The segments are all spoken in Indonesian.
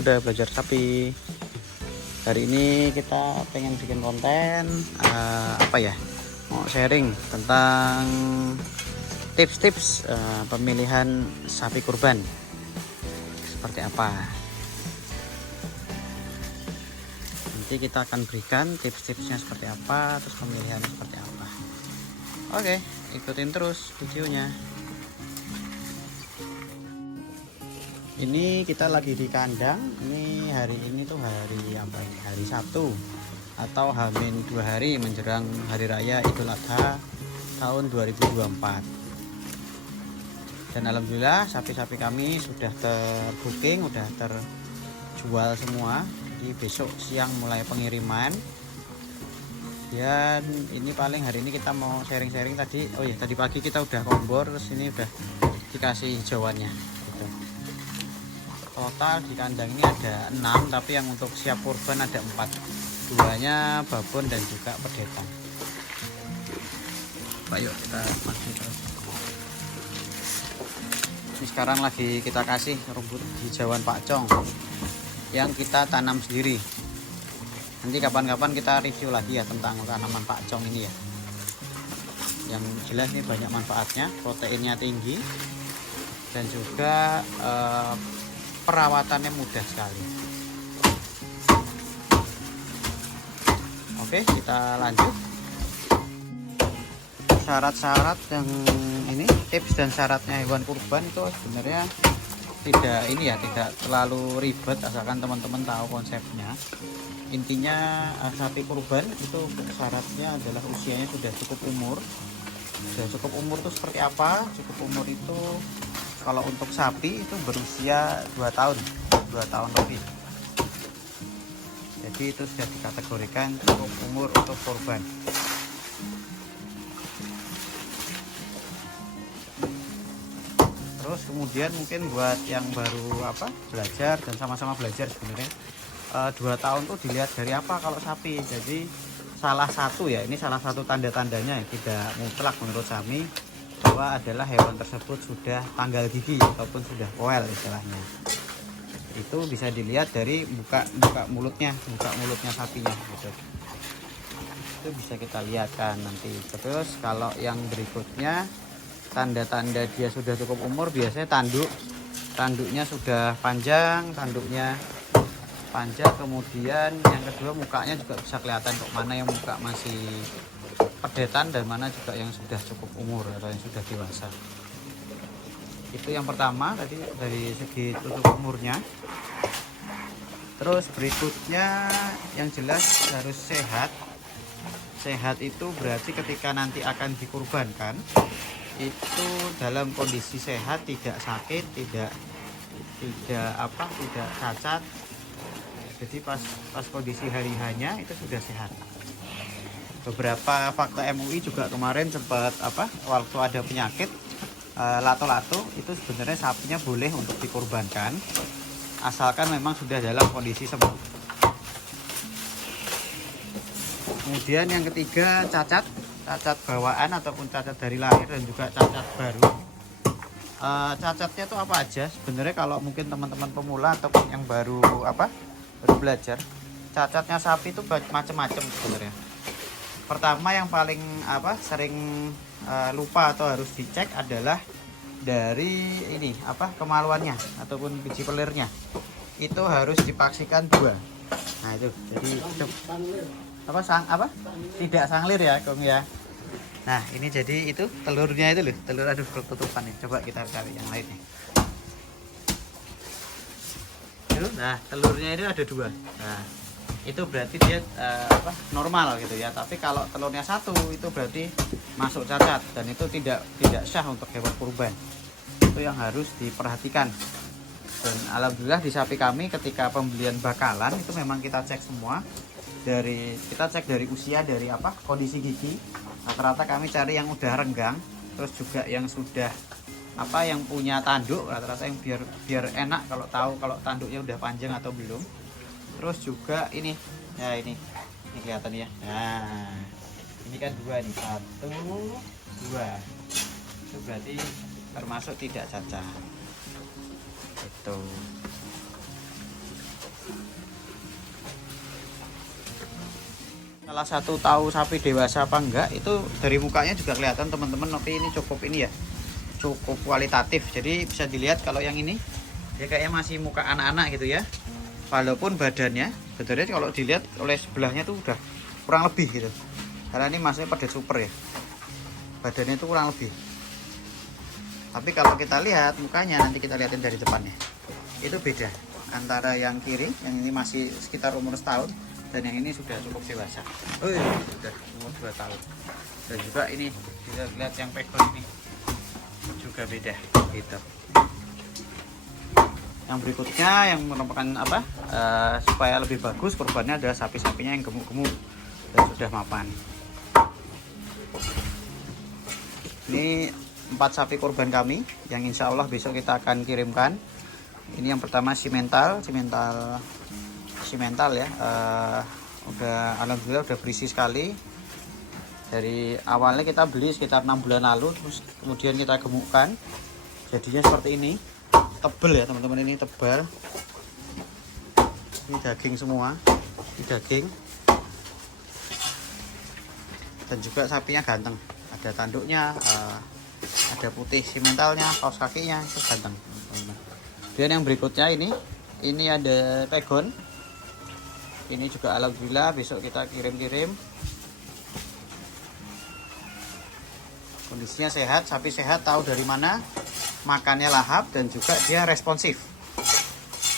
muda belajar sapi. Hari ini kita pengen bikin konten apa ya, mau sharing tentang tips-tips pemilihan sapi kurban seperti apa. Nanti kita akan berikan tips-tipsnya seperti apa, terus pemilihannya seperti apa. Oke, ikutin terus videonya. Ini kita lagi di kandang. Ini hari ini tuh hari apa ini? Hari Sabtu atau H-2 hari menjelang hari raya Idul Adha tahun 2024. Dan alhamdulillah sapi-sapi kami sudah terbooking, sudah terjual semua. Jadi besok siang mulai pengiriman. Dan ini paling hari ini kita mau sharing-sharing tadi. Oh ya, tadi pagi kita udah kombor, terus ini udah dikasih hijauannya. Gitu. Total di kandang ini ada 6, tapi yang untuk siap kurban ada 4. 2-nya babon dan juga pedetan. Ayo kita masuk terus. Ini sekarang lagi kita kasih rumput hijauan pakcong yang kita tanam sendiri. Nanti kapan-kapan kita review lagi ya tentang tanaman pakcong ini ya. Yang jelas ini banyak manfaatnya, proteinnya tinggi dan juga perawatannya mudah sekali. Oke, kita lanjut. Syarat-syarat yang ini, tips dan syaratnya hewan kurban itu sebenarnya tidak terlalu ribet, asalkan teman-teman tahu konsepnya. Intinya sapi kurban itu syaratnya adalah usianya sudah cukup umur. Sudah cukup umur itu seperti apa? Cukup umur itu kalau untuk sapi itu berusia 2 tahun lebih. Jadi itu sudah dikategorikan cukup umur untuk kurban. Terus kemudian mungkin buat yang baru belajar dan sama-sama belajar sebenarnya 2 tahun tuh dilihat dari apa kalau sapi. Jadi salah satu tanda-tandanya tidak mutlak menurut kami, bahwa adalah hewan tersebut sudah tanggal gigi ataupun sudah poel istilahnya. Itu bisa dilihat dari buka mulutnya sapinya gitu. Itu bisa kita lihat kan nanti. Terus kalau yang berikutnya, tanda-tanda dia sudah cukup umur, biasanya tanduknya sudah panjang, kemudian yang kedua mukanya juga bisa kelihatan kok, mana yang muka masih pedetan dan mana juga yang sudah cukup umur atau yang sudah dewasa. Itu yang pertama tadi dari segi tutup umurnya. Terus berikutnya yang jelas harus sehat. Sehat itu berarti ketika nanti akan dikurbankan itu dalam kondisi sehat, tidak sakit, tidak cacat. Jadi pas kondisi hari hanya itu sudah sehat. Beberapa fakta MUI juga kemarin sempat waktu ada penyakit lato-lato, itu sebenarnya sapinya boleh untuk dikurbankan asalkan memang sudah dalam kondisi sembuh. Kemudian yang ketiga, cacat bawaan ataupun cacat dari lahir dan juga cacat baru. Cacatnya itu apa aja sebenarnya? Kalau mungkin teman-teman pemula ataupun yang baru belajar, cacatnya sapi itu macam-macam sebenarnya. Pertama yang paling sering lupa atau harus dicek adalah dari ini kemaluannya ataupun biji pelirnya. Itu harus dipaksikan 2. Nah itu jadi tidak sanglir ya Kong ya. Nah ini jadi itu telurnya itu loh, telur ketutupan nih. Coba kita cari yang lainnya. Nah telurnya ini ada 2. Nah itu berarti dia normal gitu ya. Tapi kalau telurnya 1 itu berarti masuk cacat dan itu tidak syah untuk hewan kurban. Itu yang harus diperhatikan. Dan alhamdulillah di sapi kami ketika pembelian bakalan itu memang kita cek semua, kita cek dari usia, dari kondisi gigi. Rata-rata kami cari yang udah renggang, terus juga yang sudah yang punya tanduk, rata-rata yang biar enak kalau tahu kalau tanduknya udah panjang atau belum. Terus juga ini kelihatan ya. Nah ini kan 2 nih, 1, 2. Itu berarti termasuk tidak cacat. Itu salah satu tahu sapi dewasa apa enggak itu dari mukanya juga kelihatan teman-teman. Tapi ini cukup ini ya, cukup kualitatif. Jadi bisa dilihat kalau yang ini dia kayaknya masih muka anak-anak gitu ya, walaupun badannya kalau dilihat oleh sebelahnya tuh udah kurang lebih gitu, karena ini masih pada super ya, badannya itu kurang lebih. Tapi kalau kita lihat mukanya, nanti kita lihatin dari depannya, itu beda antara yang kiri, yang ini masih sekitar umur setahun, dan yang ini sudah cukup dewasa. Sudah umur 2 tahun. Dan juga ini bisa lihat yang pegon ini juga beda gitu. Yang berikutnya yang merupakan apa, supaya lebih bagus kurbannya adalah sapi-sapinya yang gemuk-gemuk dan sudah mapan. Ini 4 sapi kurban kami yang insya Allah besok kita akan kirimkan. Ini yang pertama simental ya, udah alhamdulillah udah berisi sekali. Dari awalnya kita beli sekitar 6 bulan lalu, terus kemudian kita gemukkan jadinya seperti ini, tebel ya teman-teman, ini tebal, ini daging semua, ini daging, dan juga sapinya ganteng, ada tanduknya, ada putih simentalnya, kaos kakinya itu ganteng teman-teman. Dan yang berikutnya ini ada pegon. Ini juga alhamdulillah besok kita kirim-kirim. Kondisinya sehat, sapi sehat, tahu dari mana, makannya lahap, dan juga dia responsif.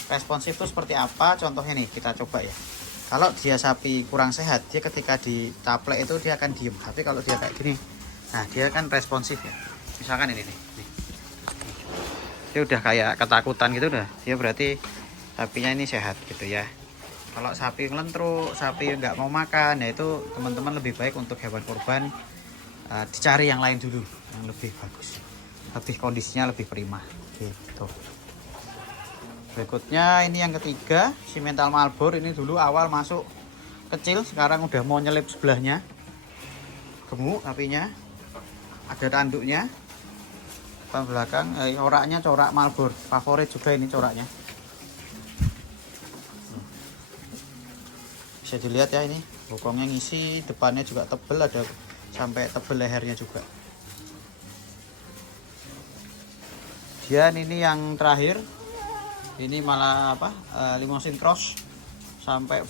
Responsif itu seperti apa? Contohnya nih, kita coba ya. Kalau dia sapi kurang sehat, dia ketika ditaplek itu dia akan diem. Tapi kalau dia kayak gini, nah dia kan responsif ya. Misalkan ini nih. Dia udah kayak ketakutan gitu dah, dia berarti sapinya ini sehat gitu ya. Kalau sapi ngelentruk, sapi nggak mau makan, ya itu teman-teman lebih baik untuk hewan kurban dicari yang lain dulu, yang lebih bagus, lebih kondisinya lebih prima gitu. Berikutnya ini yang ketiga, simental Marlboro. Ini dulu awal masuk kecil, sekarang udah mau nyelip sebelahnya, gemuk sapinya, ada tanduknya. Belakang coraknya corak Marlboro, favorit juga ini coraknya. Bisa dilihat ya, ini bokongnya ngisi, depannya juga tebel, ada sampai tebel lehernya juga. Dan ini yang terakhir, ini malah apa, limousine cross, sampai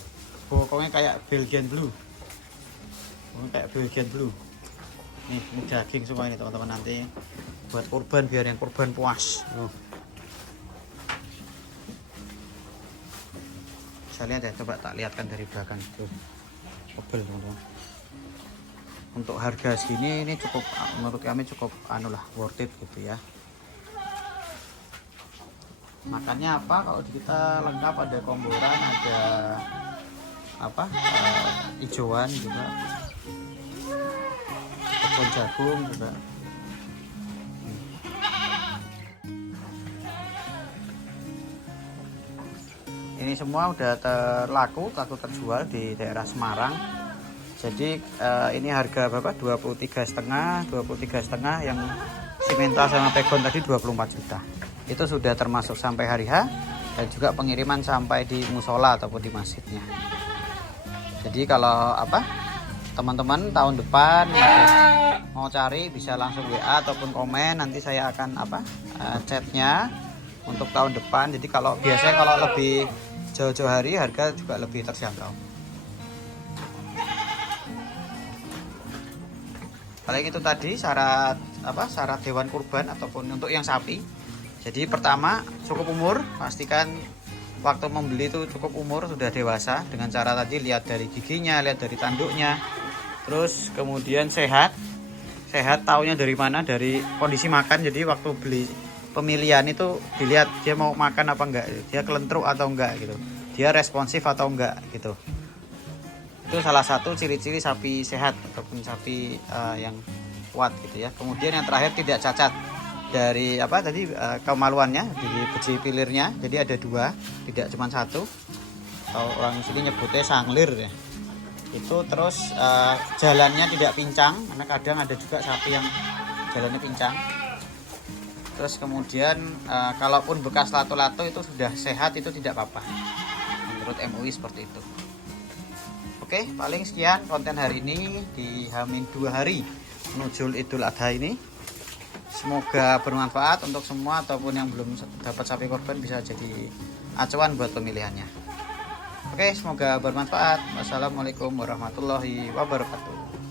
bokongnya kayak Belgian blue, ini daging semua ini teman-teman, nanti buat kurban biar yang kurban puas. Bisa lihat ya, coba tak lihatkan dari belakang itu tebel teman-teman. Untuk harga segini ini cukup, menurut kami cukup worth it gitu ya. Makannya apa? Kalau kita lengkap, ada komboran, ada apa, hijauan juga, tepung jagung juga. Ini semua udah laku terjual di daerah Semarang. Jadi ini harga berapa? 23,5 yang simental sama pegon tadi 24 juta. Itu sudah termasuk sampai hari H, dan juga pengiriman sampai di musola ataupun di masjidnya. Jadi kalau apa, teman-teman tahun depan mau cari bisa langsung WA ataupun komen, nanti saya akan chatnya untuk tahun depan. Jadi kalau biasanya kalau lebih jauh-jauh hari harga juga lebih terjangkau. Paling itu tadi syarat hewan kurban ataupun untuk yang sapi. Jadi pertama, cukup umur, pastikan waktu membeli itu cukup umur, sudah dewasa, dengan cara tadi lihat dari giginya, lihat dari tanduknya. Terus kemudian sehat, taunya dari mana, dari kondisi makan. Jadi waktu beli pemilihan itu dilihat dia mau makan apa enggak, dia kelentruk atau enggak gitu, dia responsif atau enggak gitu. Itu salah satu ciri-ciri sapi sehat ataupun sapi yang kuat gitu ya. Kemudian yang terakhir tidak cacat dari kemaluannya, di biji pilirnya, jadi ada 2, tidak cuma 1. Kalau orang sini nyebutnya sanglir ya. Itu terus jalannya tidak pincang, karena kadang ada juga sapi yang jalannya pincang. Terus kemudian kalaupun bekas lato-lato itu sudah sehat, itu tidak apa-apa menurut MUI seperti itu. Oke Oke, paling sekian konten hari ini di Hamin 2 hari menuju Idul Adha ini. Semoga bermanfaat untuk semua, ataupun yang belum dapat sapi korban bisa jadi acuan buat pemilihannya. Oke, semoga bermanfaat. Wassalamualaikum warahmatullahi wabarakatuh.